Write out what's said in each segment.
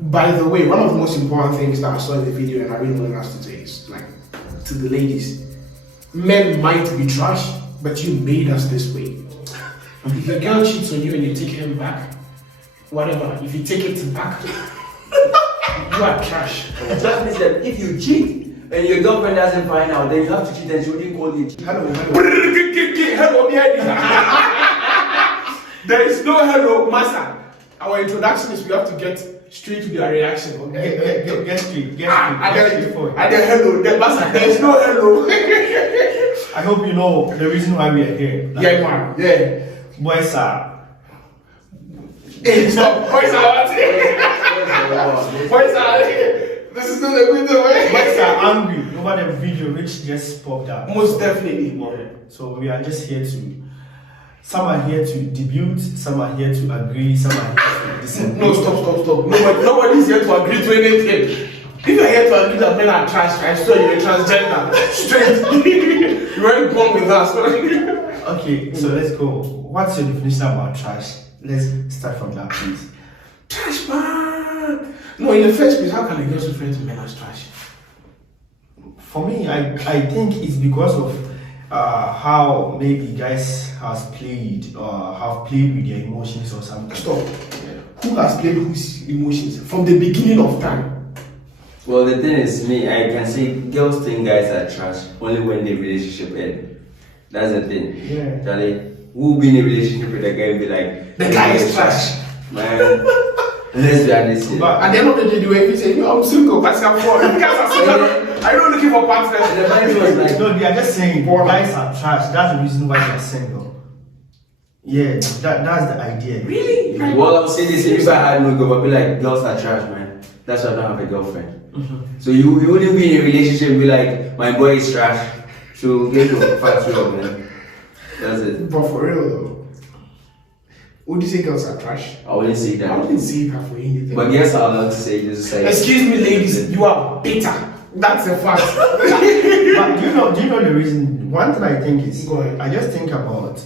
By the way, one of the most important things that I saw in the video and I really want us to say is like to the ladies, men might be trash, but you made us this way. If a girl cheats on you and you take him back, whatever, if you take it back, you are trash. That means that if you cheat and your girlfriend doesn't find out, then you have to cheat and she wouldn't call you. Hello. There is no hello, master. Our introduction is we have to get straight to their reaction. Okay? Get straight. And then hello, then master, there is no hello. I hope you know the reason why we are here. Yeah, man. Yeah. Boys are. Hey, stop. Boys are. Boys are. This is not a good way. Boys are angry over the video which just popped up. Most definitely. So we are just here to. Some are here to debut, some are here to agree, some are here to disagree. No, stop. Nobody's here to agree to anything. If you're here to agree that men are trash, I saw you're a transgender. Straight. You weren't born with us. Okay, so let's go. What's your definition about trash? Let's start from that, please. Trash, man. No, in the first place, how can a girl refer to men as trash? For me, I think it's because of how maybe guys have played with their emotions or something. Stop. Who has played whose emotions from the beginning of time? Well, the thing is, I can say girls think guys are trash only when the relationship ends. That's the thing. Yeah. Charlie, who be in a relationship with a guy and be like, the guy is trash. Man, let's be honest here. But at the end of the day, if you say, I'm single, but I'm poor. You guys are single. I'm not looking for partners. The mind was like, no, they are just saying guys are trash. That's the reason why they are single. Yeah, that's the idea. Really? Well, I'll say this, if I had no girl, I'd be like, girls are trash, man. That's why I don't have a girlfriend. Mm-hmm. So you wouldn't be in a relationship and be like, my boy is trash. So get to fight you up, man. That's it. But for real though, would you say girls are trash? I wouldn't say that. I wouldn't say that for anything. But yes, I'll not say this. Excuse me, ladies, you are bitter. That's a fact. But do you know the reason? One thing I think is, I just think about,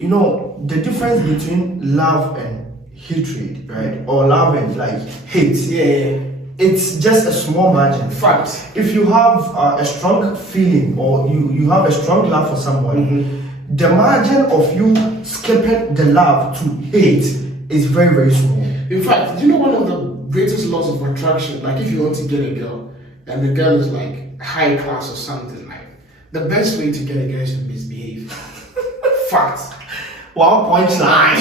the difference between love and hatred, right? Or love and like hate. Yeah. It's just a small margin. Fact. If you have a strong feeling or you have a strong love for someone, the margin of you skipping the love to hate is very, very small. In fact, do you know one of the greatest laws of attraction? Like if you want to get a girl and the girl is like high class or something, like the best way to get a girl is to misbehave. Fact. One punchline.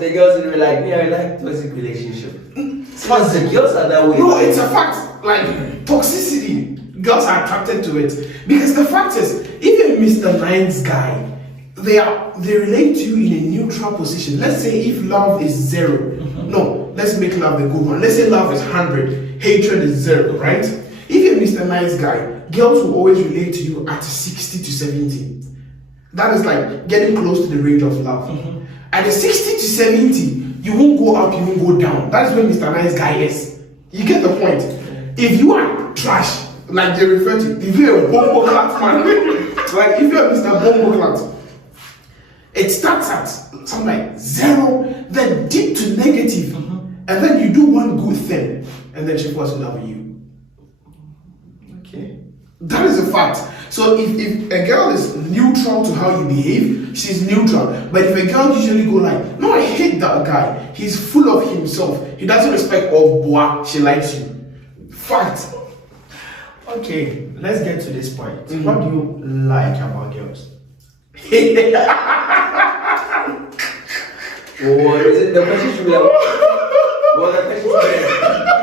The girls will be like, yeah, I like toxic relationship. Because the girls are that way. No, it's a fact. Like toxicity, girls are attracted to it because the fact is, even Mr. Nice guy, they relate to you in a neutral position. Let's say if love is 0, no, let's make love the good one. Let's say love is 100, hatred is 0, right? If you're Mr. Nice guy, girls will always relate to you at 60 to 70. That is like getting close to the range of love. At the 60 to 70, you won't go up, you won't go down. That is where Mr. Nice guy is. You get the point? If you are trash, like they refer to, if you're a bombo clat man, like if you're Mr. Bombo clat, it starts at something like 0, then dip to negative, and then you do one good thing, and then she falls in love with you. Okay. That is a fact. So if a girl is neutral to how you behave, she's neutral. But if a girl usually go like, no, I hate that guy. He's full of himself. He doesn't respect all boy. She likes you. Fact. Okay, let's get to this point. What do you like about girls? The question should be like, well, the question should be like,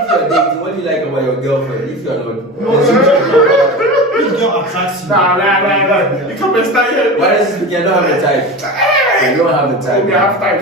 if you're dating, what do you like about your girlfriend? If you're not, Which girl attracts you? Nah. You come and start here. why does it? You don't have the type. You don't have the type. We have time.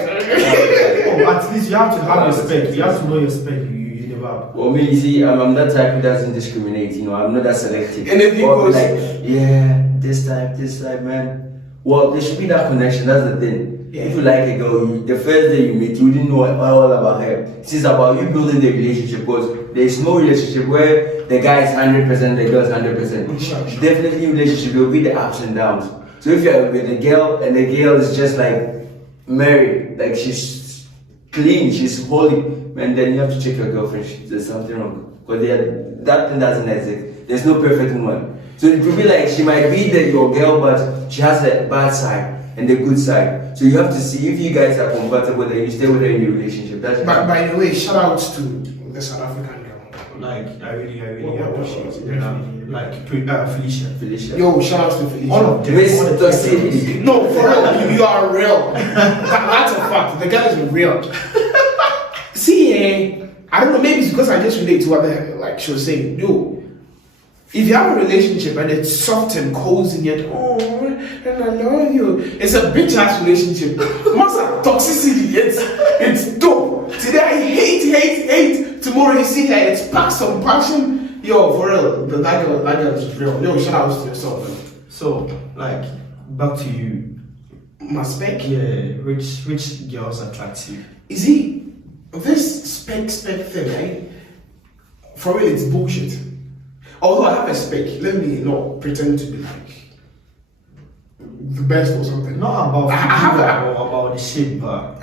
At least you have to have respect. You have to know your spec. You develop. Well, me, you see, I'm that type who doesn't discriminate. I'm not that selective. Anything goes. Like, yeah, this type, man. Well, there should be that connection. That's the thing. Yeah. If you like a girl, the first day you meet, you didn't know all about her. It's about you building the relationship, because there is no relationship where the guy is 100%, the girl is 100%. Sure. Definitely in relationship, there will be the ups and downs. So if you're with a girl and the girl is just like married, like she's clean, she's holy, and then you have to check your girlfriend. There's something wrong. Because that thing doesn't exist. There's no perfect woman. So it will be like she might be your girl, but she has a bad side and the good side. So you have to see if you guys are compatible, then you stay with her in your relationship. That's But by the way, shout out to the South African girl. Like, I really What appreciate was it. Like, Felicia. Felicia. Yo, shout out to Felicia. All of them. Miss all the Toxicity. No, for real, you are real. That's a fact. The girl is real. See, I don't know, maybe it's because I just relate to what like she was saying. Yo, if you have a relationship and it's soft and cozy and yet, oh, and I love you, it's a bitch ass relationship. Masa toxicity, it's dope. Today I hate. Tomorrow you see her, it's packed some passion. Yo, for real, that girl is real. Yo, shout out to yourself, man. So, like, back to you. My spec? Yeah, which girls attract you? You see, this spec thing, right? For real, it's bullshit. Although I have a spec, let me not pretend to be like the best or something. Not about I have figure or about the shape, but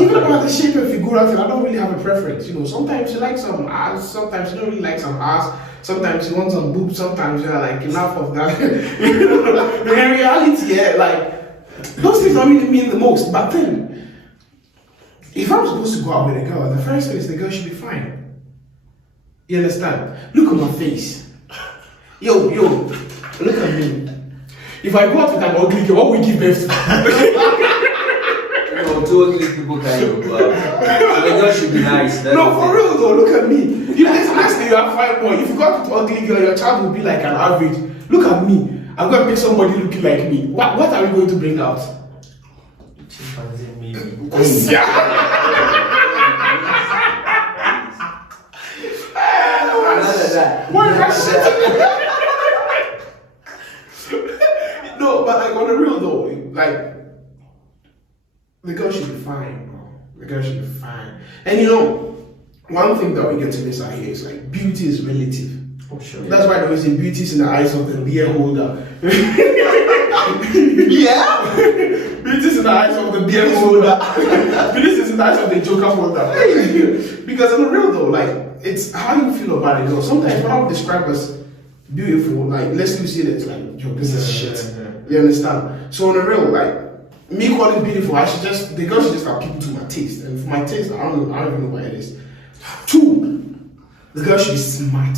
even about the shape and figure, I don't really have a preference. You know, sometimes you like some ass, sometimes you don't really like some ass, sometimes you want some boobs, sometimes you're like enough of that. You know, in reality, yeah, like those things don't really mean the most. But then, if I'm supposed to go out with a girl, the first thing is the girl should be fine. You understand? Look at my face. Yo, look at me. If I go out with an ugly girl, what will we give birth to? No, two ugly people kind of. So the girl should be nice. No, for real though, look at me. You know, it's nice that you have 5 boy. If you go out with an ugly girl, your child will be like an average. Look at me. I'm going to pick somebody looking like me. What are we going to bring out? chimpanzee maybe. No, but like on the real though, like the girl should be fine, bro. The girl should be fine. And you know, one thing that we get to miss out here is like beauty is relative. Oh sure. That's why they always say beauty is in the eyes of the beholder. Yeah. Beauty is in the eyes of the beholder. Beauty is in the eyes of the joker holder. Because on the real though, like it's how you feel about it. Sometimes when I would describe as beautiful, like let's see it, it's like yo, this is shit. You understand? So on the real, like me calling beautiful, the girl should just appeal to my taste. And for my taste, I don't even know what it is. 2, the girl should be smart.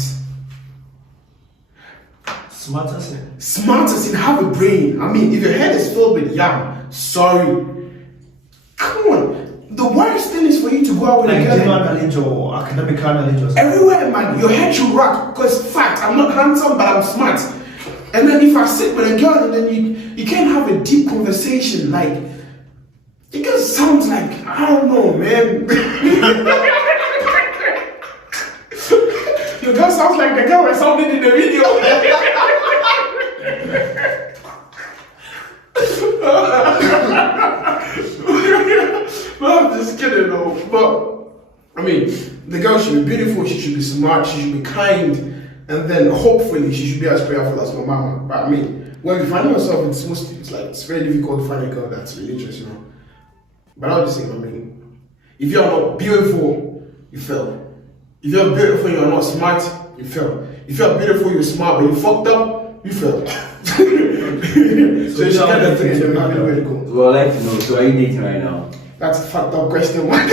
Smart as in? Smart as in have a brain. I mean, if your head is filled with yam, sorry. Come on. The worst thing is for you to go out with like a girl. general knowledge or academic knowledge or something. Everywhere, man, your head should rock. Because fact, I'm not handsome, but I'm smart. And then if I sit with a girl and then you can't have a deep conversation, like it just sounds like I don't know, man. Your girl sounds like the girl I sounded in the video. No, I'm just kidding though. But I mean, the girl should be beautiful, she should be smart, she should be kind, and then hopefully she should be as prayerful as my mama. But I mean, when we find ourselves, it's very difficult to find a girl that's religious, you know. But I'll just say, I mean, if you're not beautiful, you fail. If you're beautiful, you're not smart, you fail. If you're beautiful, you're smart, but you fucked up, you fail. So you should get the thing, you're not way to go. Well, I'd like to know, so are you dating right now? That's a fucked up question, man.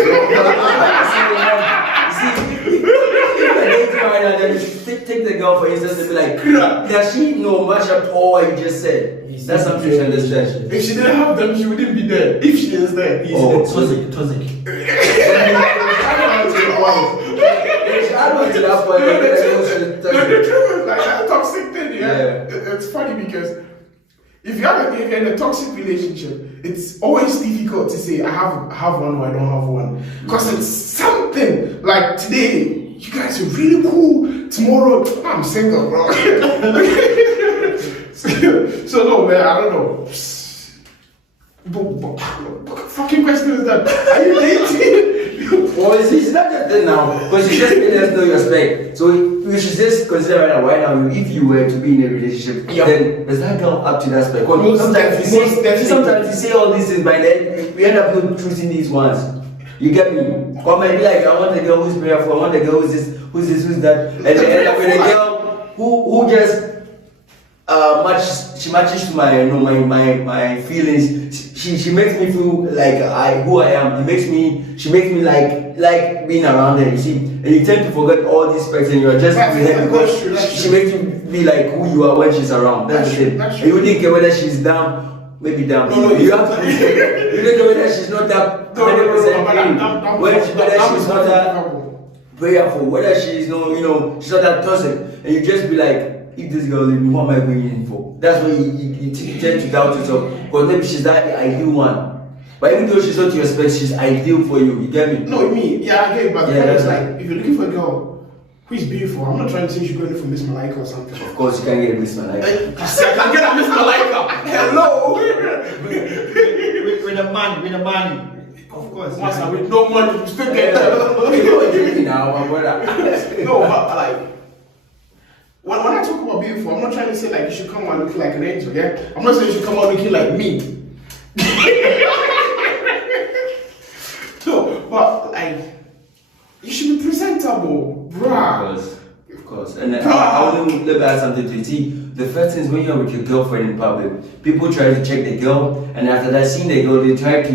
Take the girl for instance and be like, does she know much at all what you just said? That's something to understand. If she didn't have them, she wouldn't be there. If she is there, Toxic. The truth is like that toxic thing, yeah. It's funny because if you're in a toxic relationship, it's always difficult to say I have one or I don't have one. Because it's something like today, you guys are really cool. Tomorrow, I'm single, bro. So no, man, I don't know. What fucking question is that? Are you dating? Well, it's not just that now, because you just made us know your spec. So we should just consider right now, if you were to be in a relationship, then is that girl up to that spec? Sometimes you say all these things, but then we end up not choosing these ones. You get me? Or maybe like, I want a girl who's prayerful, I want a girl who's this, who's that. And then end up with a girl who just she matches to my, you know, my feelings. She makes me feel like who I am. She makes me like being around her, you see. And you tend to forget all these aspects and you're just with her because she makes you be like who you are when she's around. That's the thing. And you wouldn't care whether she's down, maybe down. No, you have to you don't care whether she's not that 100% whether she's not that prayerful, whether she's no, she's not that toxic. And you just be like, if this girl leave me, what am I going in for? That's when you tend to doubt yourself. Because maybe she's that ideal one. But even though she's not to your spec, she's ideal for you. You get me? No, me. Yeah, I get it. But yeah, it's like, if you're looking for a girl who is beautiful, I'm not trying to say you're going for Miss Malika or something. Of course, you can get a Miss Malika. I can get a Miss Malika. Hello. with a man. Of course. Master, with no money, you still get that. No, but like, when I talk about beautiful, I'm not trying to say like you should come out looking like an angel, yeah? I'm not saying you should come out looking like me. No, but like, you should be presentable, bruh. Of course. And I want to let me add something to you. See, the first thing is when you're with your girlfriend in public, people try to check the girl, and after that, seeing the girl, they try to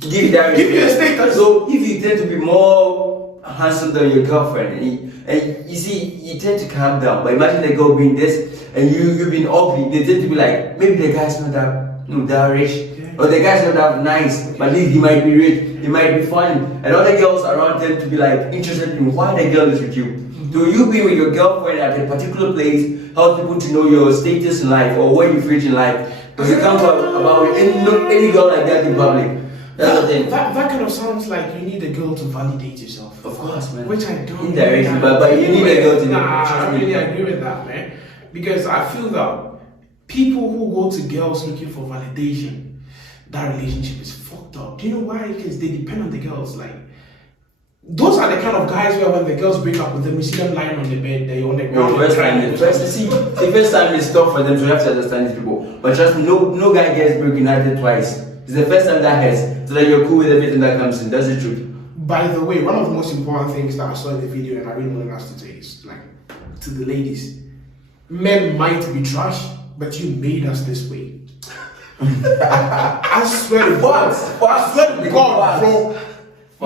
give you a status. So if you tend to be more handsome than your girlfriend, and you see, you tend to calm down. But imagine the girl being this, and you've been ugly. They tend to be like, maybe the guy's not that rich, or the guy's not that nice, but at least he might be rich, he might be funny. And other girls around them to be like interested in why the girl is with you. Do you be with your girlfriend at a particular place, help people to know your status in life or where you've reached in life? Because you can't talk about any girl like that in public. That's the thing. That kind of sounds like you need a girl to validate yourself. Of course, man. Which I don't. Indirectly, but you need a girl to. I really agree with that, man. Because I feel that people who go to girls looking for validation, that relationship is fucked up. Do you know why? Because they depend on the girls. Like, those are the kind of guys where when the girls break up with them, you see them lying on the bed, they on the ground. First time is tough for them, so you have to understand these people. But trust me, no guy gets broken hearted twice. It's the first time that hurts, so that you're cool with everything that comes in. That's the truth. By the way, one of the most important things that I saw in the video, and I really want us to say is, like, to the ladies, men might be trash, but you made us this way. I swear to God, bro.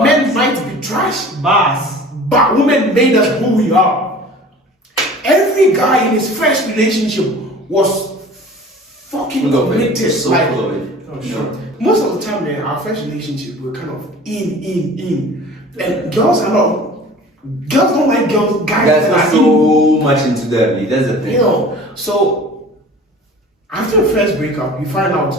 Men might be trash, but women made us who we are. Every guy in his first relationship was fucking committed. So like, full of it. Oh, sure. Most of the time, man, our first relationship we're kind of in. And girls don't like guys that are so much into them. That's the thing. You know, so after the first breakup, you find out.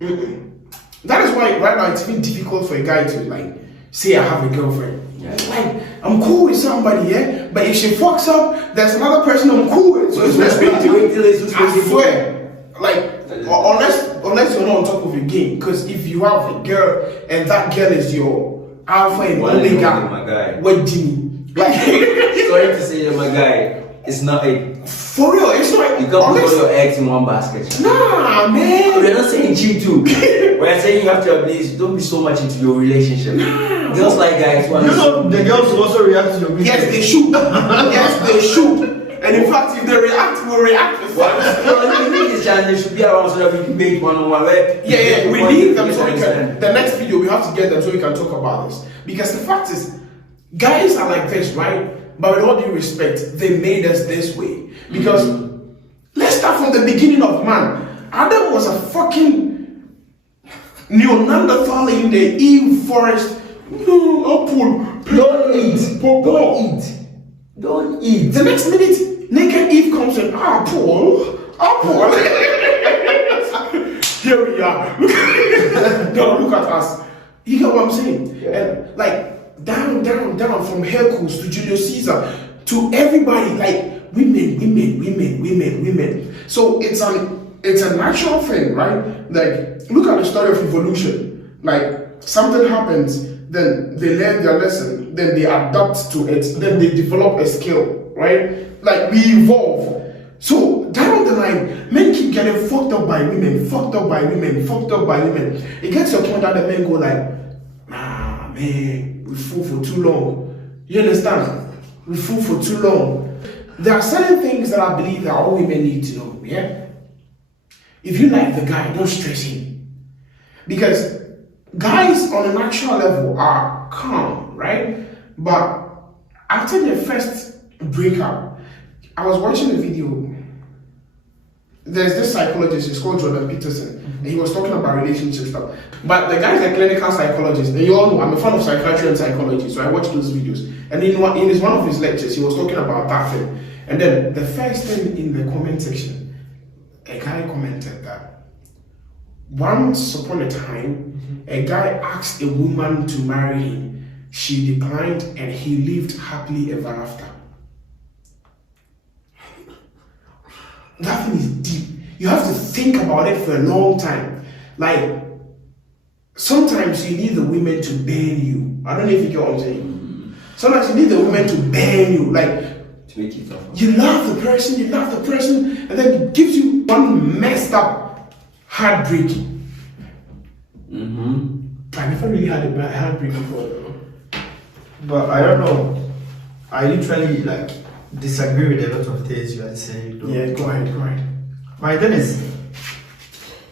That is why right now it's been difficult for a guy to like say I have a girlfriend. Yeah. Like, I'm cool with somebody, yeah? But if she fucks up, there's another person I'm cool with. So it's respect to wait till it's I swear. Like, unless you're not on top of your game. Because if you have a girl and that girl is your alpha and omega, what Jimmy? Like, sorry to say you're my guy. It's not a. For real, it's not. You can't put all your eggs in one basket. Nah, man. We're not saying cheat too. We're saying you have to at least don't be so much into your relationship. Nah. Girls like guys. You know, the girls will also react to your video. Yes, they should. Yes, they should. And in fact, if they react, we'll react as well. No, we need this channel. They should be around so that we can make one-on-one. Yeah, we need them so we can. The next video, we have to get them so we can talk about this. Because the fact is, guys are like this, right? But with all due respect, they made us this way. Because let's start from the beginning of man. Adam was a fucking Neanderthal in the Eve forest. Apple. Don't eat. Don't eat. The next minute, naked Eve comes in. Apple. Here we are. Look at us. You get what I'm saying? Yeah. And like down from Hercules to Julius Caesar to everybody, like women. So it's a natural thing, right? Like look at the story of evolution. Like something happens, then they learn their lesson, then they adapt to it, then they develop a skill, right? Like we evolve. So down the line, men keep getting fucked up by women. It gets to a point that the men go like, nah, man, we fool for too long. You understand? We fool for too long. There are certain things that I believe that all women need to know, yeah? If you like the guy, don't stress him. Because guys on a natural level are calm, right? But after their first breakup, I was watching a video. There's this psychologist, he's called Jordan Peterson, and he was talking about relationship stuff. But the guy's a clinical psychologist, and you all know I'm a fan of psychiatry and psychology, so I watch those videos. And in one of his lectures, he was talking about that thing. And then the first thing in the comment section, a guy commented that once upon a time, a guy asked a woman to marry him. She declined, and he lived happily ever after. That thing is deep. You have to think about it for a long time. Like, sometimes you need the women to burn you. I don't know if you get what I'm saying. Sometimes you need the women to burn you. Like, to make it tough. You love the person, and then it gives you one messed up heartbreak. I never really had a heartbreak before, though. But I don't know. I literally disagree with a lot of things you are saying. Though. Yeah, go ahead. My thing is,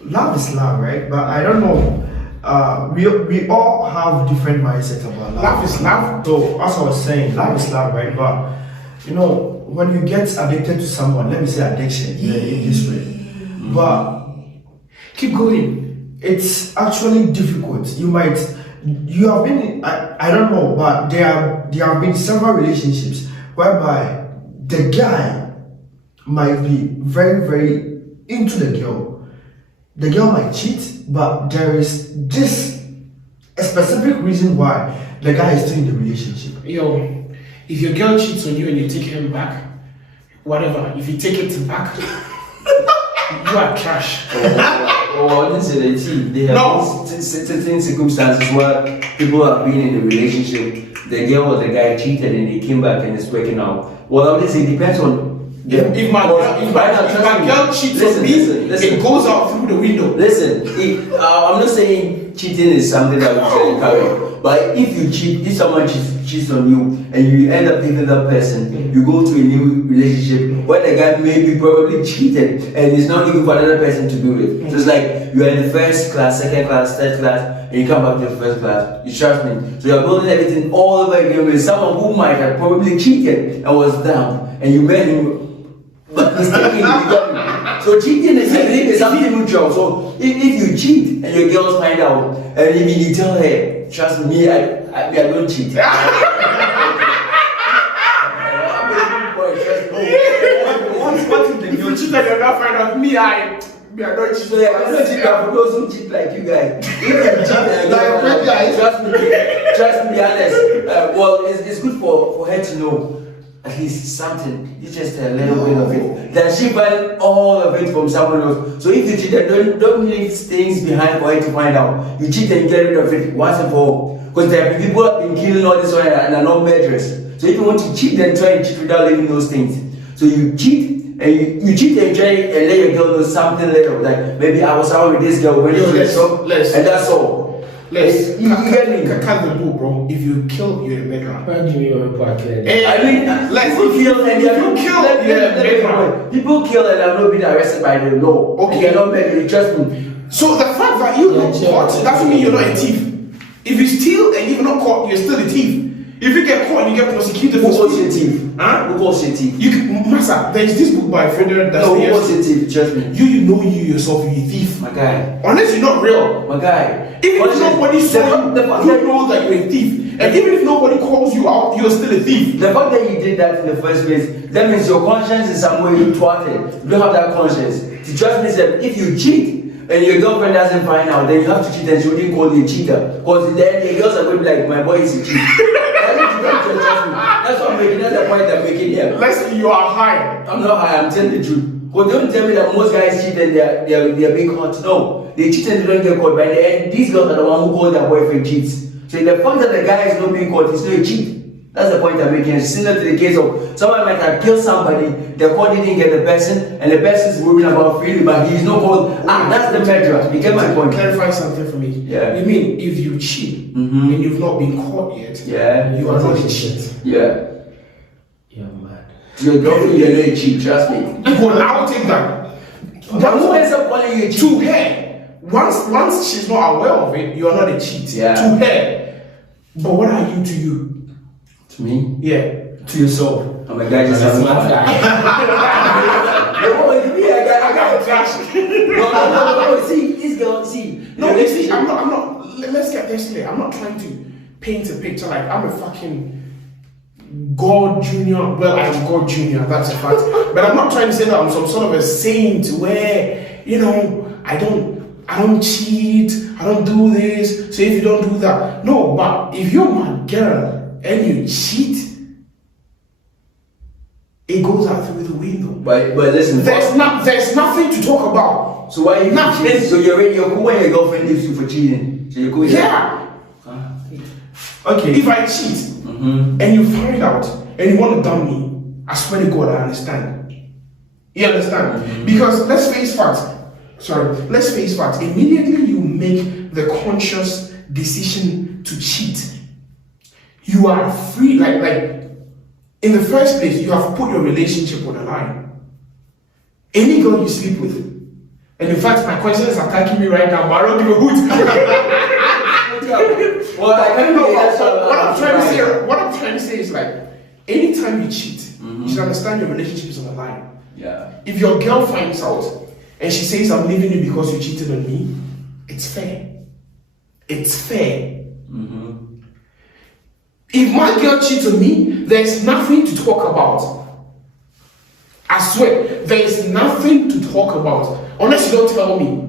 love is love, right? But I don't know. We all have different mindsets about love. Love is love. So as I was saying, love is love, right? But when you get addicted to someone, let me say addiction in this way. But keep going. It's actually difficult. You have been, I don't know, but there have been several relationships whereby the guy might be very, very into the girl. The girl might cheat, but there is a specific reason why the guy is still in the relationship. Yo, if your girl cheats on you and you take him back, whatever, if you take it back, you are trash. I didn't say they cheat. They have certain circumstances where people have been in a relationship, the girl or the guy cheated and they came back and it's working out. Well, I would say it depends on if my girl cheats on me, it goes out through the window. Listen, I'm not saying cheating is something that we should encourage, but if someone cheats on you and you end up leaving that person, you go to a new relationship where the guy maybe probably cheated and is not looking for another person to be with. So it's like you are in the first class, second class, third class, and you come back to the first class. You trust me. So you're building everything all over again with someone who might have probably cheated and was down, and you met him. But mistakenly, so cheating is something mutual. So if you cheat and your girls find out, and even you tell her, trust me, I don't cheat. If you cheat and your girl find out, me, I don't cheat. So I don't cheat, but for those who cheat like you guys, if you cheat and trust me, honest. Well, it's good for her to know. At least something, it's just a little bit of it. Then she find all of it from someone else. So if you cheat, don't leave things behind for her to find out. You cheat and get rid of it once and for all. Because there have been people who have been killing all this one and are not murderers. So if you want to cheat, then try and cheat without leaving those things. So you cheat and you cheat and try and let your girl know something later. Like maybe I was out with this girl when you were so, and that's all. Let's cut the bull, bro. If you kill, you're a murderer. What do you mean by I mean, people kill and have not been arrested by the law. Okay, you're not murderer. Trust me. So the fact that you're not caught doesn't mean you're not a thief. If you steal and you're not caught, you're still a thief. If you get caught and you get prosecuted for who calls you a thief? Huh? Who calls you a thief? Master, there is this book by Frederick. No, who calls you a thief? Trust me. You know you yourself, you're a thief. My guy. Unless you're not real. My guy. Even if nobody saw you, you know that you're a thief. And even if nobody calls you out, you're still a thief. The fact that you did that in the first place, that means your conscience is somewhere you twatted. You don't have that conscience. To trust me, that if you cheat and your girlfriend doesn't find out, then you have to cheat and she wouldn't call you a cheater. Because then the girls are going to be like, my boy is a cheat. That's what I'm making. That's the point I'm making here. Let's say you are high. I'm not high. I'm telling the truth. Because don't tell me that most guys cheat and they're being caught. No, they cheat and they don't get caught. By the end, these girls are the one who call their boyfriend cheats. So the fact that the guy is not being caught is not a cheat. That's the point I'm making. It's similar to the case of someone might have killed somebody, the court didn't get the person, and the person is worrying about freedom, but he's not called. That's the murderer. You get my point? Clarify something for me. Yeah. You mean if you cheat and you've not been caught yet, you are not a cheat. Yeah. You're mad. To your girlfriend, you're not a cheat, trust me. Well, I'll take that. But who ends up calling you a cheat? To her, once she's not aware of it, you are not a cheat. Yeah. To her. But what are you to you? To me? Yeah. To yourself. I'm a guy just having fun. I got trash. No. See, this girl, No, you see, I'm not. Let's get this clear. I'm not trying to paint a picture like I'm a fucking God Junior. Well, I am God Junior. That's a fact. But I'm not trying to say that I'm some sort of a saint where I don't cheat. I don't do this. So if you don't do that, no. But if you're my girl and you cheat, it goes out through the window. But listen, There's nothing to talk about. so why are you Nothing. So you're cool when your girlfriend leaves you for cheating. So you're cool. Yeah. Okay. If I cheat and you find out and you want to dump me, I swear to God, I understand. You understand? Because let's face facts. Immediately you make the conscious decision to cheat, you are free. Like in the first place, you have put your relationship on the line. Any girl you sleep with, and in fact, my question is attacking me right now, but I don't give a hoot. Well, I can't know what I'm trying to say is like, anytime you cheat, you should understand your relationship is on the line. Yeah. If your girl finds out and she says, I'm leaving you because you cheated on me, it's fair. It's fair. If my girl cheats on me, there's nothing to talk about. I swear, there's nothing to talk about. Unless you don't tell me.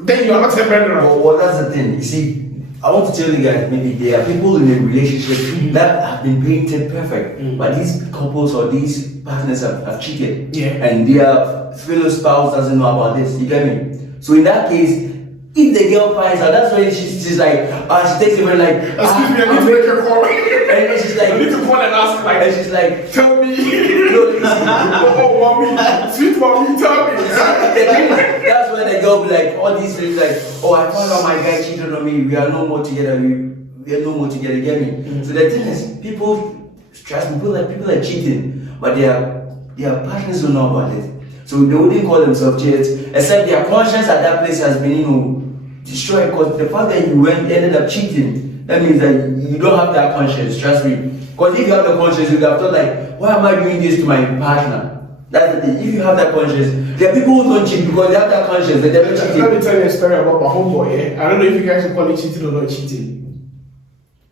Then you are not a murderer. Well, that's the thing. You see, I want to tell you guys, maybe there are people in a relationship that have been painted perfect, but these couples or these partners have cheated. Yeah. And their fellow spouse doesn't know about this. You get me? So in that case, if the girl finds out, that's when she's like, she takes it and like, excuse me, I need to make a call. And then she's like, I need to call and ask, like, and she's like, tell me. no, Oh, mommy, sweet mommy, tell me. that's when the girl be like, all these things like, oh, I found out my guy cheated on me. We are no more together. We are no more together. Get me? So the thing is, people, trust me, people are cheating, but their partners don't know about it. So they wouldn't call themselves cheats, except their conscience at that place has been, destroyed. Because the fact that you ended up cheating, that means that you don't have that conscience. Trust me. Because if you have the conscience, you would have thought like, why am I doing this to my partner? That's the thing. If you have that conscience, there are people who don't cheat because they have that conscience. They never cheating. Let me tell you a story about my homeboy. I don't know if you guys will call it cheating or not cheating.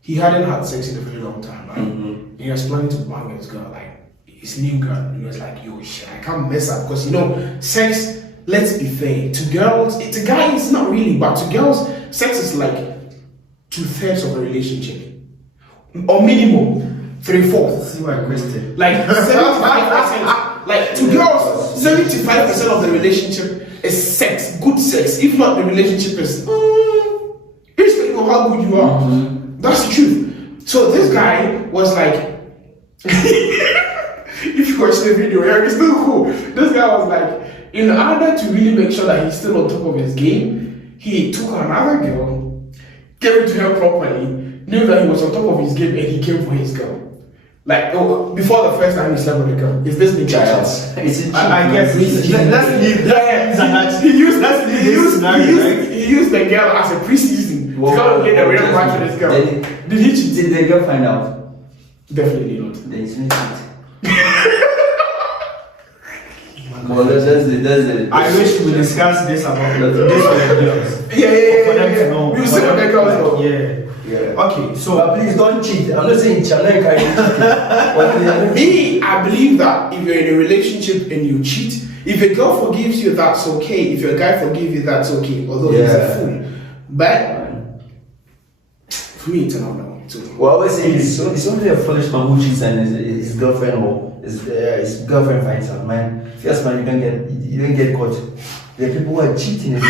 He hadn't had sex in a very long time, right? He was planning to bang his girl, like his new girl. He was like, yo, shit, I can't mess up because sex. Let's be fair. To girls, to guys, not really, but to girls, sex is like 2/3 of a relationship, or minimum 3/4. See my question. Like 75%. Like to girls, 75% of the relationship is sex, good sex. If not, the relationship is irrespective of how good you are. That's the truth. So this guy was like, if you watch the video, it's still cool. This guy was like, in order to really make sure that he's still on top of his game, he took another girl, gave it to her properly, knew that he was on top of his game, and he came for his girl. Like, before the first time he slept with a girl. Is this the child? I guess let's leave that. He used the girl as a preseason to come and play the real match with his girl. Did he cheat? Did the girl find out? Definitely not. Then it's not cheat. Well, that's it. I wish we discuss this about this with the girls. Yeah. For them to know. We will see what the girls know. Yeah. Okay, so but please don't cheat. I'm not saying challenge. Me, I believe that if you're in a relationship and you cheat, if a girl forgives you, that's okay. If your guy forgives you, that's okay. Although he's a fool. But for me, it's a no. Well, I always say it's only a foolish man who cheats and his girlfriend or his girlfriend finds out. Man, first man, you don't get caught. There are people who are cheating.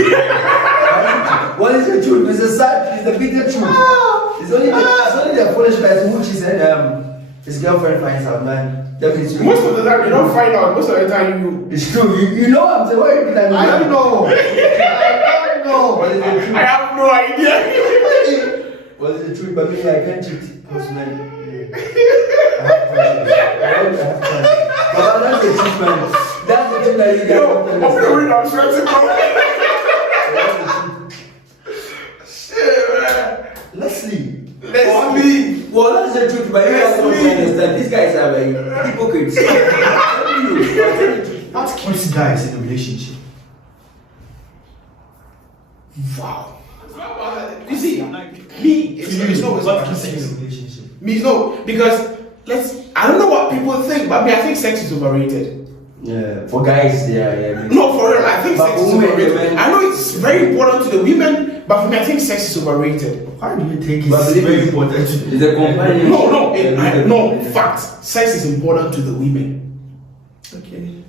What is the truth? It's the bitter truth. It's only the foolish person who cheats and his girlfriend finds out, man. Most of the time you don't find out. Most of the time you. It's true. You know what I'm saying? What are you looking at me? I don't know. I don't know. What is the truth? I have no idea. What is the truth? But me, I can't cheat. Because, man, I have friends. But that's the truth, man. That's the truth that you guys don't understand. I'm sweating, shit, man. Leslie. Well, that's the truth, but you guys don't understand. These guys are like hypocrites. What keeps guys in a relationship? Wow. You see, me, it's not what keeps you in a relationship? Me, no, because I don't know what people think, but I think sex is overrated. Yeah, for guys, yeah. No, for real, I think But sex is women, overrated. women- I know it's very important to the women, but for me, I think sex is overrated. Why do you think But it's believe very me, important? It's a companion. No, fact. Sex is important to the women. Okay.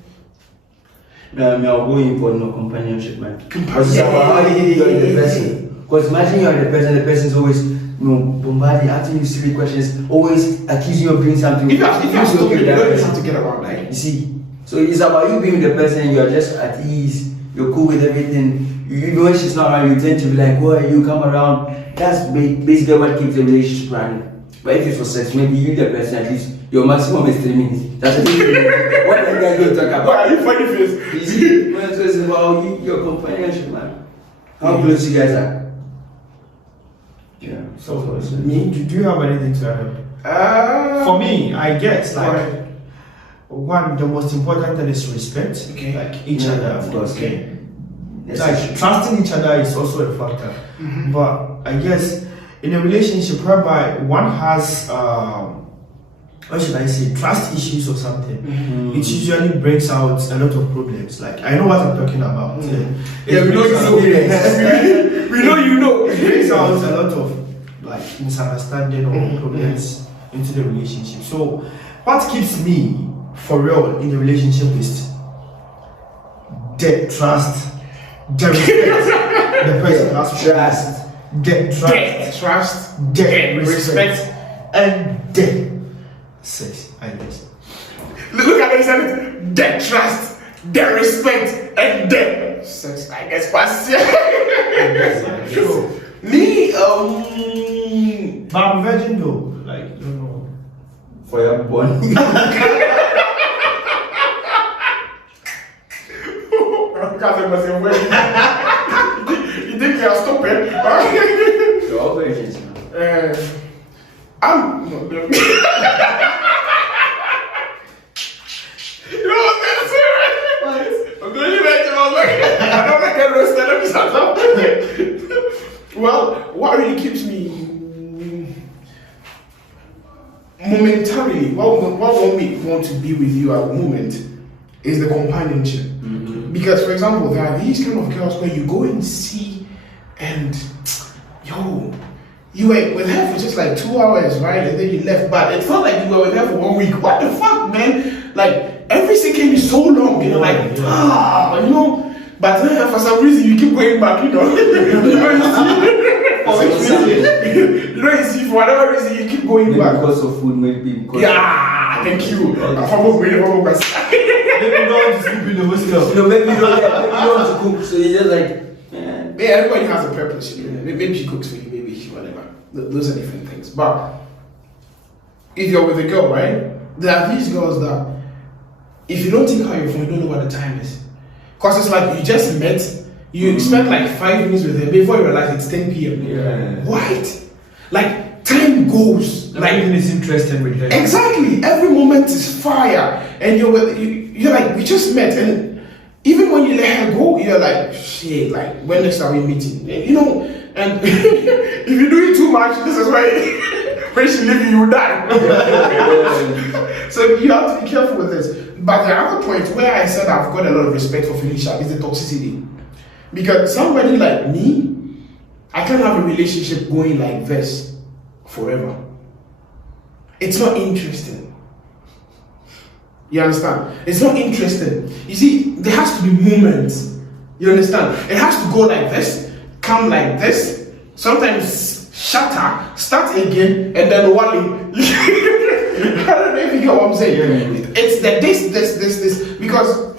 I'll go in for no companionship, man. Companionship. Because it's about how you are the person. Because imagine you are the person's always, bombarding, asking you silly questions, always accusing you of doing something. If you're feel stupid, with you that don't person. have to get around, right? You see, so it's about you being the person, you are just at ease, you're cool with everything. Even when she's not around, you tend to be like, who are you, come around. That's basically what keeps the relationship running. But if it's for sex, maybe you the person, at least your maximum is 3 minutes. That's what you guys going to talk about. Why are you funny face? You see, when it's about your companionship, man. How close you guys are. Yeah, So, so me, do you have anything to add? For me, I guess, like, one, the most important thing is respect. Okay. Like, each Yeah, other. of course. Okay. Yes, Like, trusting each other is also a factor. But I guess in a relationship whereby one has, what should I say, trust issues or something, it usually brings out a lot of problems. Like, I know what I'm talking about. Yeah, we know you know. We know you know. It brings out a lot of like misunderstanding or problems into the relationship. So, what keeps me for real in the relationship is the trust, the respect. The person has to Trust. the trust, the respect, and the sex. I guess. Look at what he said. The trust, the respect, and the sex. I guess past. Sure. Me, But I'm virgin though. Like, you know. for your born. You think you're stupid? You're all virgins, man. I'm. You know what I'm saying? I'm going to make it. I don't make it roasted. Well, what really keeps me momentarily, what won't me want to be with you at the moment is the companionship. Because, for example, there are these kind of girls where you go and see, and you were with her for just like 2 hours, right? And then you left, but it felt like you were with her for 1 week. What the fuck, man? Like, every second is so long, you know, like, you know. But then for some reason you keep going back, you know. You know, you see, for whatever reason you keep going Maybe back. because of food, maybe because Thank you. Maybe you don't want to sleep in the hostel. you know, maybe you don't want to cook, so you just like, man. Yeah, everybody has a purpose. You know? Maybe she cooks for you, maybe she whatever. Those are different things. But if you're with a girl, right? There are these girls that if you don't take out your phone, you don't know what the time is. Because it's like you just met, you spent like 5 minutes with her before you realize it's 10 p.m. Yeah. What? Like time goes. Everything is interesting with her. Exactly. Every moment is fire, and you're like, we just met, and even when you let her go, you're like, shit. Like, when next are we meeting? And, you know, and if you do it too much, this is why when she leaves you, you die. So you have to be careful with this. But the other point where I said I've got a lot of respect for Felicia is the toxicity, because somebody like me, I can't have a relationship going like this forever. It's not interesting. You understand? It's not interesting. You see, there has to be moments. You understand? It has to go like this, come like this. Sometimes shatter, start again, and then Wally. I don't know if you get what I'm saying. Yeah. It's the this because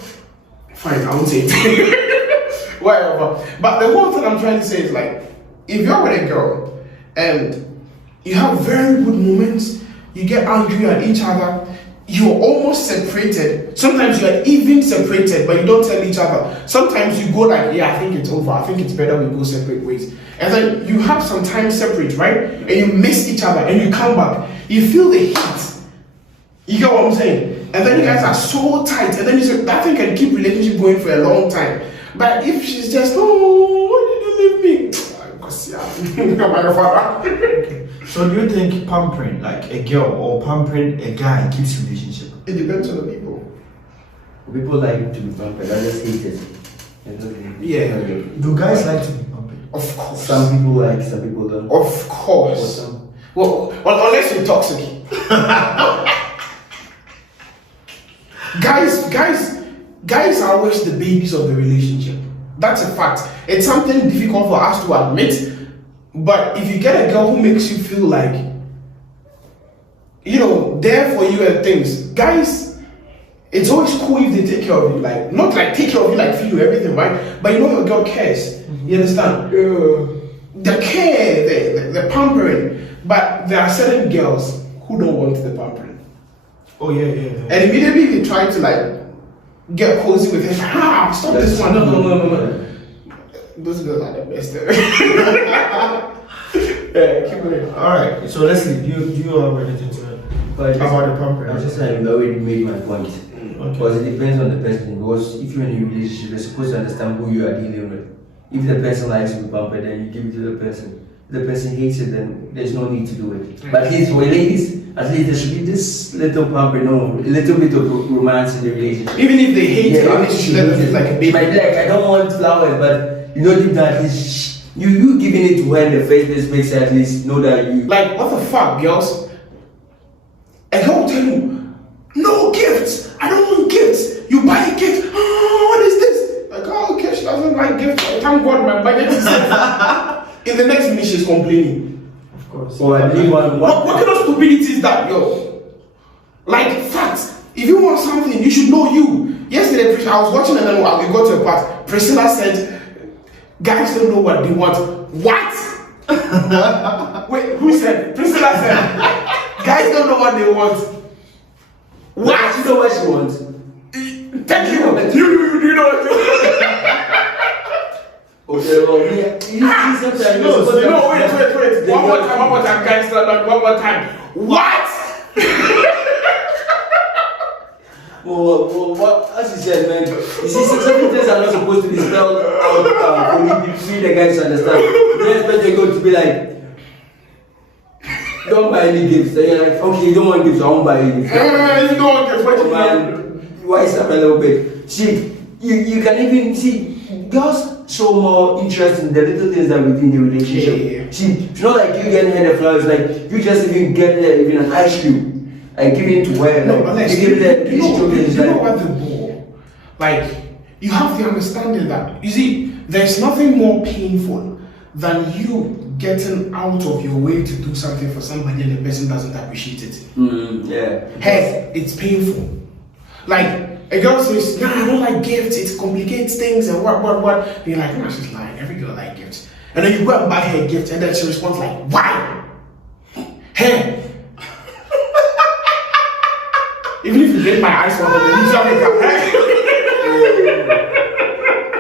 fine, I won't say it. Whatever. But the whole thing I'm trying to say is like, if you're with a girl and you have very good moments, you get angry at each other, you're almost separated. Sometimes you're even separated, but you don't tell each other. Sometimes you go like, yeah, I think it's over. I think it's better we go separate ways. And then you have some time separate, right? And you miss each other and you come back. You feel the heat. You get what I'm saying? And then you guys are so tight. And then you say, that thing can keep relationship going for a long time. But if she's just, oh, why did you leave me? Because, yeah, my father. So do you think pampering like a girl or pampering a guy keeps relationship? It depends on the people. People like to be pampered. I just hate it. Yeah. Do guys like to be pampered? Of course. Some people like, some people don't. Of course. Well, unless you're toxic. Guys are always the babies of the relationship. That's a fact. It's something difficult for us to admit, but if you get a girl who makes you feel like, you know, there for you and things, guys, it's always cool if they take care of you. Like, not like take care of you, like feed you everything, right? But you know your girl cares. You understand? The care, the pampering. But there are certain girls who don't want the pampering. Oh yeah. And immediately they try to like get cozy with him. Stop this one. No. Those girls are the best. Yeah, keep going. Alright, so Leslie, do you have anything to add about the pampering? I just like already made my point. Okay. Because it depends on the person. Because if you're in a relationship, you're supposed to understand who you are dealing with. If the person likes to be pampered, then you give it to the person. If the person hates it, then there's no need to do it. But at least for ladies, at least there should be this little pamper, no, a little bit of romance in the relationship. Even if they hate it, at least you let them feel like a baby. She might be like, I don't want flowers, but you know deep down, at least you giving it to her in the first place makes her at least know that you. Like, what the fuck, girls? A girl will tell you, no gifts. I don't want gifts. You buy a gift. Oh, what is this? Like, oh, okay, she doesn't like gifts. Thank God my budget is set. In the next minute, she's complaining. Of course. Or I believe What kind of stupidity is that, yo? Like, facts. If you want something, you should know you. Yesterday, I was watching and then we got to a part. Priscilla said, guys don't know what they want. What? Wait, who said? Priscilla said, guys don't know what they want. What? You know what she wants? Thank you. You know what you want. Okay, well, yeah. No, wait. One more time, guys. One more time. What? Well, as you said, man, you see, certain things are not supposed to be spelled out for me the guys to understand. You expect your girl to be like, don't buy any gifts. Then you're like, okay, you don't want gifts, I won't buy any gifts. You don't want gifts, what you want? Wise up a little bit. See, you can even see, girls show more interest in the little things that within the relationship. Yeah. See, it's not like you getting her the flowers, like you just even get her even an ice cream. Like giving to her, No, like, but like, you give her you know like, what the ball? Like, you have the understanding that, you see, there's nothing more painful than you getting out of your way to do something for somebody and the person doesn't appreciate it. yeah. Hey, it's painful. Like, a girl says, nah, I don't like gifts, it complicates things and what. And you're like, no, she's lying, every girl likes gifts. And then you go and buy her a gift and then she responds like, why? Hey! Even if you get my eyes on them, you tell me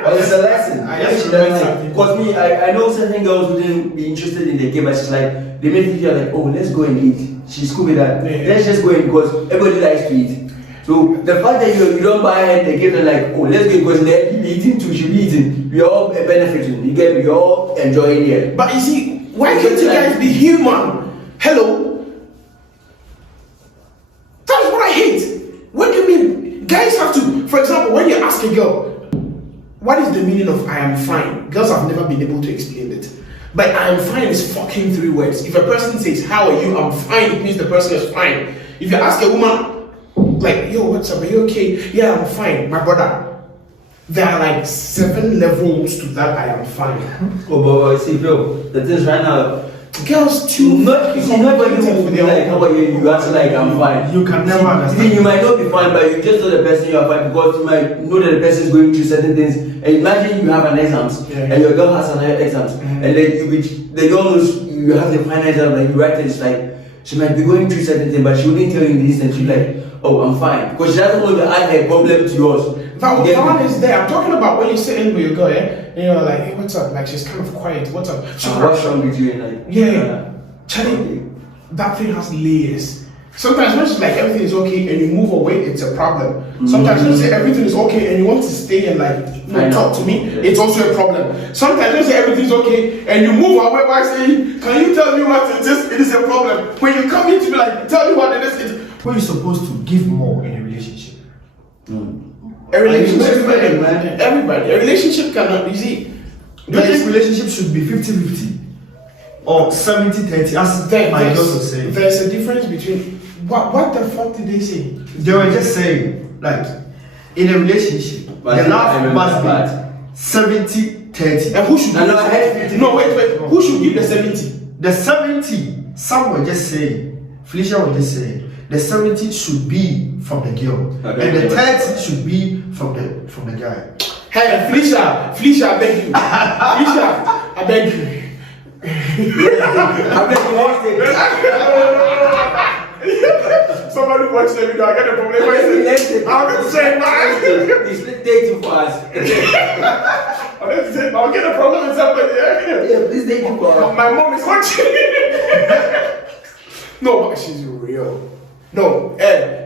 Well, it's a lesson. I just She learned doesn't something. because me, I know certain girls wouldn't be interested in the game, but she's like, they make me feel like, oh, let's go and eat. She's cool with that. Yeah. Let's just go in because everybody likes to eat. So the fact that you don't buy her the gift, like, oh, let's go because they're eating too, she'll be eating. We're all benefiting. You get me? We're all enjoying it. But you see, why can't you guys be human? Hello? That's what I hate. What do you mean? Guys have to, for example, when you ask a girl, what is the meaning of I am fine? Girls have never been able to explain it. But I am fine is fucking 3 words. If a person says, how are you? I'm fine, it means the person is fine. If you ask a woman, like, yo, what's up? Are you okay? Yeah, I'm fine. My brother, there are like 7 levels to that I am fine. Oh, but see, Bill, the thing is right now, girls too. Not everybody will be like, how are you? You answer like, I'm fine. You can never understand. You might not be fine, but you just know the person you are fine because you might know that the person is going through certain things. And imagine you have an exams and your girl has another exams, and then the girl knows you have the final exam, like you write it, it's like she might be going through certain things, but she wouldn't tell you this, and she's like, oh, I'm fine, because she doesn't want to add her problem to yours. That one is there. I'm talking about when you're sitting with your girl, and you're like, hey, what's up? Like, she's kind of quiet. What's up? What's wrong with you? And like, Charlie, that thing has layers. Sometimes when she's like, everything is okay, and you move away, it's a problem. Sometimes when you say everything is okay, and you want to stay and like, talk to me, it's also a problem. Sometimes when you say everything's okay, and you move away by saying, can you tell me what it is? It is a problem. When you come in to be like, tell me what it is. When you're supposed to give more in a relationship. A relationship, everybody. A relationship cannot be easy. Do you think relationship should be 50-50 or 70-30? As my girls will say. There's a difference between what the fuck did they say? They were just saying, like, in a relationship, the love must be 70-30. And who should give the 70? No, wait. Who should give the 70? The 70, some were just saying, Felicia was just saying, the 70 should be from the girl, and the 30 should be from the guy. Hey, Felicia, I beg you. Felicia, I beg you. I beg you, watch it. Somebody watch the video, I get a problem. I'm going to say, man. He's dating for us. I'll get a problem with somebody. Yeah, please dating for us. My mom is watching. No, but she's real. No,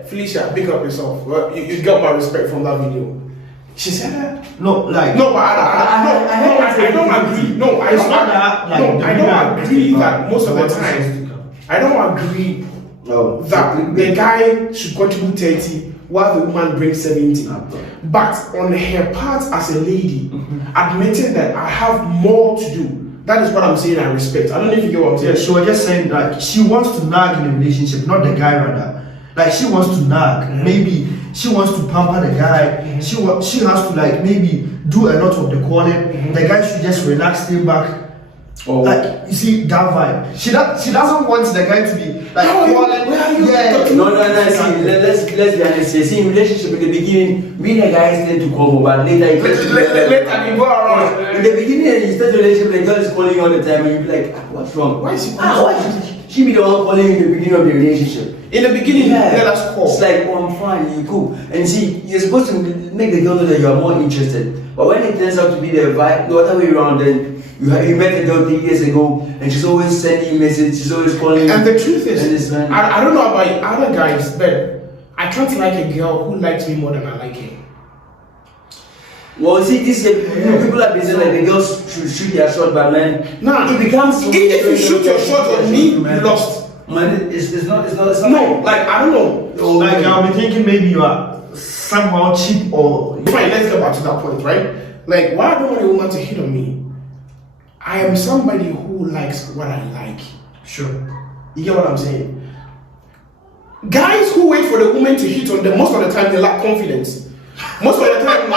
Felicia, pick up yourself. Well, you got my respect from that video. She said that. No, like no, but I don't agree. No, I don't agree that most of the time. I don't agree that the guy should contribute 30 while the woman brings 70. But on her part as a lady, admitting that I have more to do. That is what I'm saying. I respect. I don't know if you get what I'm saying. Yeah, she was just saying like she wants to nag in a relationship, not the guy rather. Like she wants to nag. Maybe she wants to pamper the guy. She has to like maybe do a lot of the calling. The guy should just relax, stay back. Like you see that vibe. She doesn't want the guy to be like calling. No. See, let's be honest. You see, in relationship in the beginning, we the guys tend to call, but later you go around. In the beginning, you start the relationship, the girl is calling you all the time, and you be like, what's wrong? Why is she calling? She be the one calling you in the beginning of the relationship. In the beginning, let us call. It's like, oh, I'm fine, you're cool. And see, you're supposed to make the girl know that you're more interested. But when it turns out to be the vibe, the other way around, then you met the girl 3 years ago, and she's always sending you messages, she's always calling you. And the truth is, I don't know about other guys, but I can't like a girl who likes me more than I like her. Well, see, this people are busy like the girls should shoot their shot, but man, nah, it becomes. If you shoot your shot on me, you lost. Man, it's not. No, like I don't know. Like I'll be thinking maybe you are somehow cheap or. Fine, let's get back to that point, right? Like, why I don't want a woman to hit on me? I am somebody who likes what I like. Sure. You get what I'm saying? Guys who wait for the woman to hit on them, most of the time they lack confidence. Most of the time,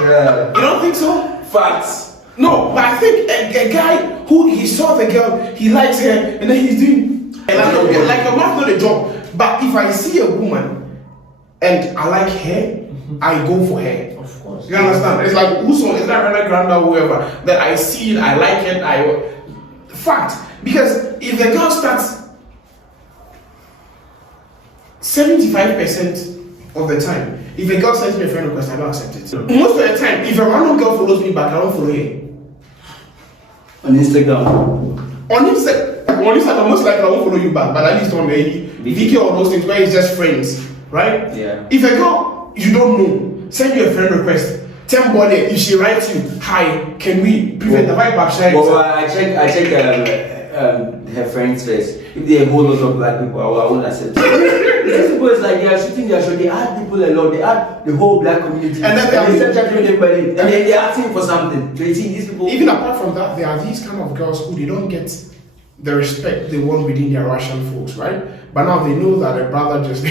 yeah. You don't think so? Facts. No, but I think a guy who he saw the girl, he likes her, and then he's doing like a man not a job. But if I see a woman and I like her, I go for her. Of course. You understand? It's like Uso, it's not Rana Granda or whoever. That I see it, I like it, fact. Because if the girl starts 75% of the time, if a girl sends me a friend request, I don't accept it. Most of the time, if a random girl follows me back, I don't follow her. On Instagram. On Instagram, most likely I won't follow you back, but at least on the Viki or those things where it's just friends, right? Yeah. If a girl you don't know send you a friend request, tell body if she writes you, hi, can we prevent the right back sharing? Well, I check her friends' face. If they have a whole lot of black people, I won't accept it. These people is like they are shooting their show. They add people a lot. They add the whole black community, and then they start chatting with everybody, and then they're asking for something. So you see, these people. Even apart from that, there are these kind of girls who they don't get the respect they want within their Russian folks, right? But now they know that a brother just, the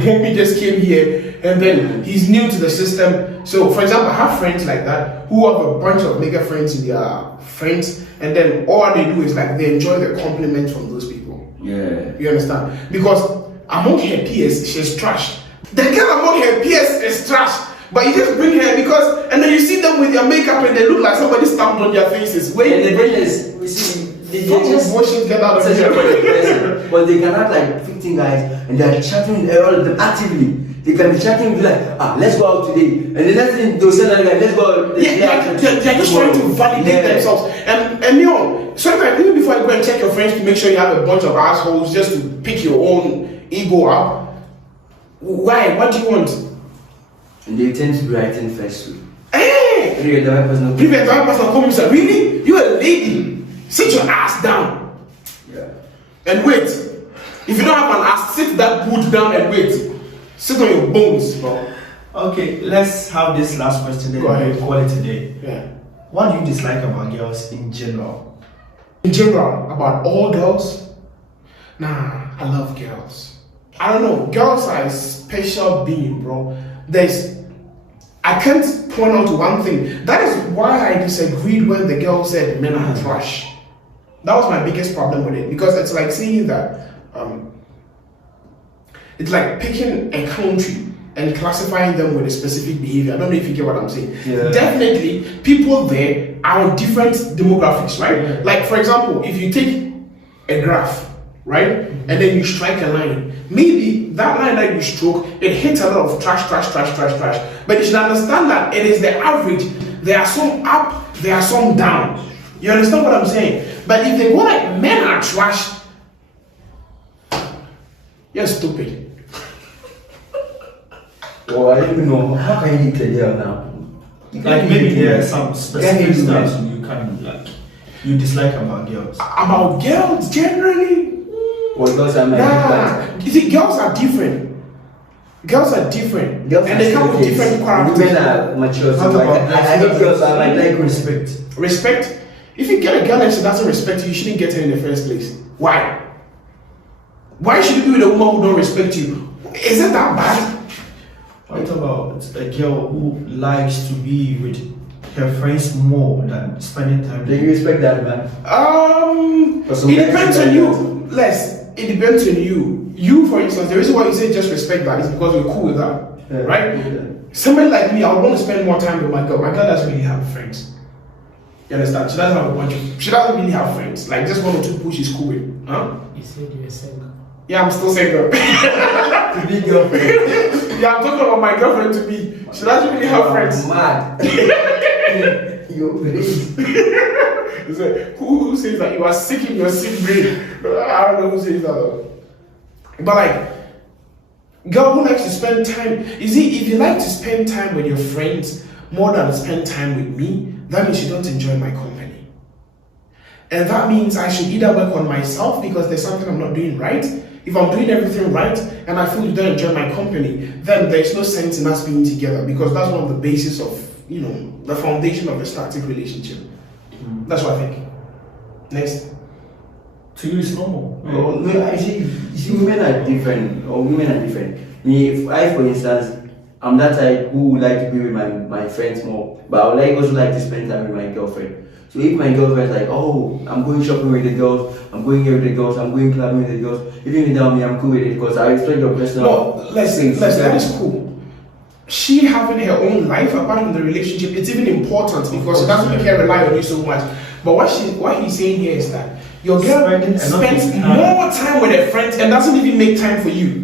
homie just came here and then he's new to the system. So, for example, I have friends like that who have a bunch of nigga friends in their friends, and then all they do is like they enjoy the compliments from those people. Yeah. You understand? Because among her peers, she's trash. The girl among her peers is trash. But you just bring her because, and then you see them with their makeup and they look like somebody stamped on their faces. When and the thing is, we see, they just emotions get out of such a here. funny person, but they can act like 15 guys and they are chatting with all of them actively. They can be chatting with like, let's go out today. And the next thing they'll say like, let's go out. Yeah, they're just trying to validate themselves. And you know, sometimes even before you go and check your friends to make sure you have a bunch of assholes just to pick your own ego up. Why? What do you want? And they tend to be writing first too. Hey! Period, the other person. Period, the other person come and say, really? You a lady? Sit your ass down. Yeah. And wait. If you don't have an ass, sit that boot down and wait. Sit on your bones, bro. Okay, let's have this last question. Then Go ahead. we'll call it a day. Yeah. What do you dislike about girls in general? In general, about all girls? Nah, I love girls. I don't know. Girls are a special being, bro. I can't point out one thing. That is why I disagreed when the girl said men are trash. That was my biggest problem with it, because it's like saying that it's like picking a country and classifying them with a specific behavior. I don't know if you get what I'm saying. Yeah. Definitely, people there are on different demographics, right? Yeah. Like, for example, if you take a graph, right, and then you strike a line, maybe that line that you stroke, it hits a lot of trash. But you should understand that it is the average. There are some up, there are some down. You understand what I'm saying? But if they go like men are trash, you're stupid. Oh, I don't even know. How can you declare there now? Like maybe there are some specific Yeah, stuff you can like you dislike about girls. About girls generally, Well, those are my nah. You see, girls are different. Girls are different, Girls and are they come with still different kids. characters. Women are mature, What so about I hate girls, I might like respect. Respect. If you get a girl and she doesn't respect you, you shouldn't get her in the first place. Why? Why should you be with a woman who don't respect you? Is it that bad? What about a girl who likes to be with her friends more than spending time Do you respect that, man? For some It guys, depends it's on like you. Less. It depends on you. You, for instance, the reason why you say just respect that is because you're cool with that, Yeah. right? Yeah. Somebody like me, I would want to spend more time with my girl. My girl doesn't really have friends. You understand? She doesn't have a bunch of. She doesn't really have friends. Like just one or two people she's cool with. Huh? You said you were single. Yeah, I'm still single. To be girlfriend. Yeah, I'm talking about my girlfriend to be. She doesn't really have friends. Mad. You crazy. Who says that? You are sick in your sick brain. I don't know who says that though. But like, girl who likes to spend time. You see, if you like to spend time with your friends more than spend time with me, that means you don't enjoy my company. And that means I should either work on myself because there's something I'm not doing right. If I'm doing everything right and I feel you don't enjoy my company, then there's no sense in us being together, because that's one of the basis of, you know, the foundation of a static relationship. That's what I think. Next. to you it's normal. Oh, no, I see, women are different, or women are different. Me, if I, for instance, I'm that type who would like to be with my friends more, but I would also like to spend time with my girlfriend. So if my girlfriend's like, oh, I'm going shopping with the girls, I'm going here with the girls, I'm going clubbing with the girls, even without me, I'm cool with it because I respect your personal. No, that is cool. She having her own life apart from the relationship, it's even important because she doesn't make her rely on you so much. But what he's saying here is that your girl spends more time with her friends and doesn't even make time for you.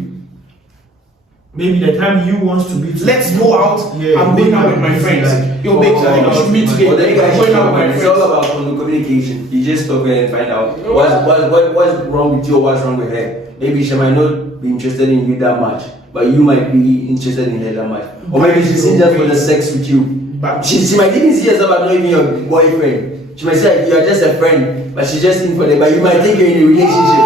Maybe the time you want to be. Let's go out. Yeah, I'm going out with my friends. Yo, babe, I think we should meet today. Well, then you I'm guys going out with my it's all friends. about communication. You just talk and find out what's wrong with you or what's wrong with her. Maybe she might not be interested in you that much, but you might be interested in her that much. Or maybe she's in just for the sex with you. But She might even see herself as not even your boyfriend. She might say you're just a friend, but she's just in for it. But you might think you're in a relationship.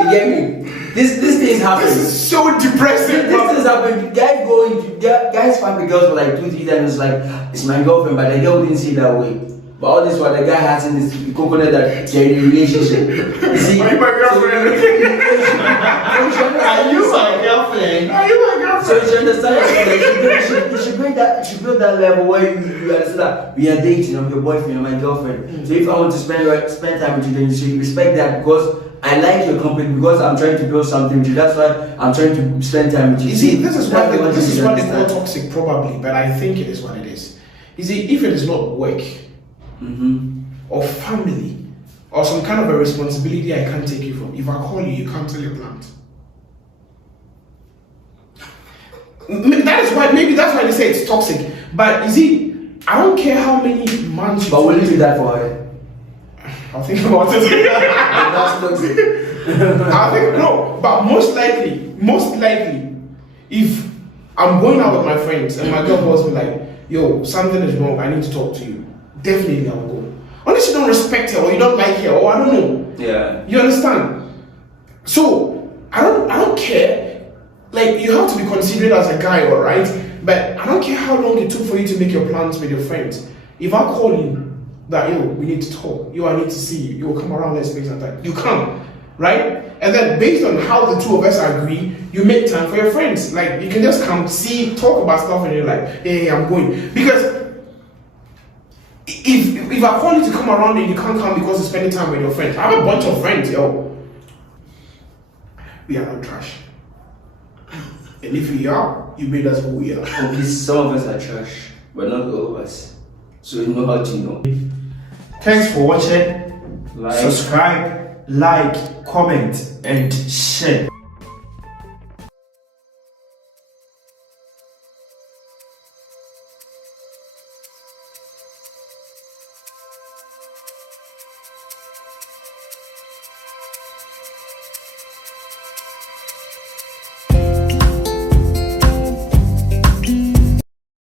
You get me? These things happen. this is so depressing. This things happen. Guys fuck the girls for like 2-3 times. It's like it's my girlfriend, but the girl didn't see it that way. But all this while the guy has in his coconut that they're in a relationship. You see? Are you my girlfriend? Are you my girlfriend? Are you my girlfriend? So you should understand that you should bring that, you should build that level where you understand that we are dating, I'm your boyfriend, you're my girlfriend. So if I want to spend time with you, then you should respect that because I like your company, because I'm trying to build something with you. That's why I'm trying to spend time with you. You see, this is what they call understand. toxic, probably, but I think it is what it is. You see, if it is not work or family or some kind of a responsibility I can't take you from, if I call you, you can't tell your plans. That is why, maybe that's why they say it's toxic. But you see, I don't care how many months you. But will you do that for her? I'll think about it. That's toxic. I think no, but most likely, if I'm going out with my friends and my girl calls me like, yo, something is wrong, I need to talk to you, definitely I'll go. Unless you don't respect her or you don't like her or I don't know. Yeah. You understand? So I don't care. Like, you have to be considerate as a guy, alright? But I don't care how long it took for you to make your plans with your friends. If I call you that, yo, we need to talk, yo, I need to see you, yo, come around, let's make some time, you come, right? And then based on how the two of us agree, you make time for your friends. Like, you can just come, see, talk about stuff, and you're like, hey, I'm going. Because if I call you to come around and you can't come because you're spending time with your friends, I have a bunch of friends, yo. We are not trash. And if we are, you made us who we are. Okay, some of us are trash, but not all of us. So you know how to know. Thanks for watching. Subscribe, like, comment, and share.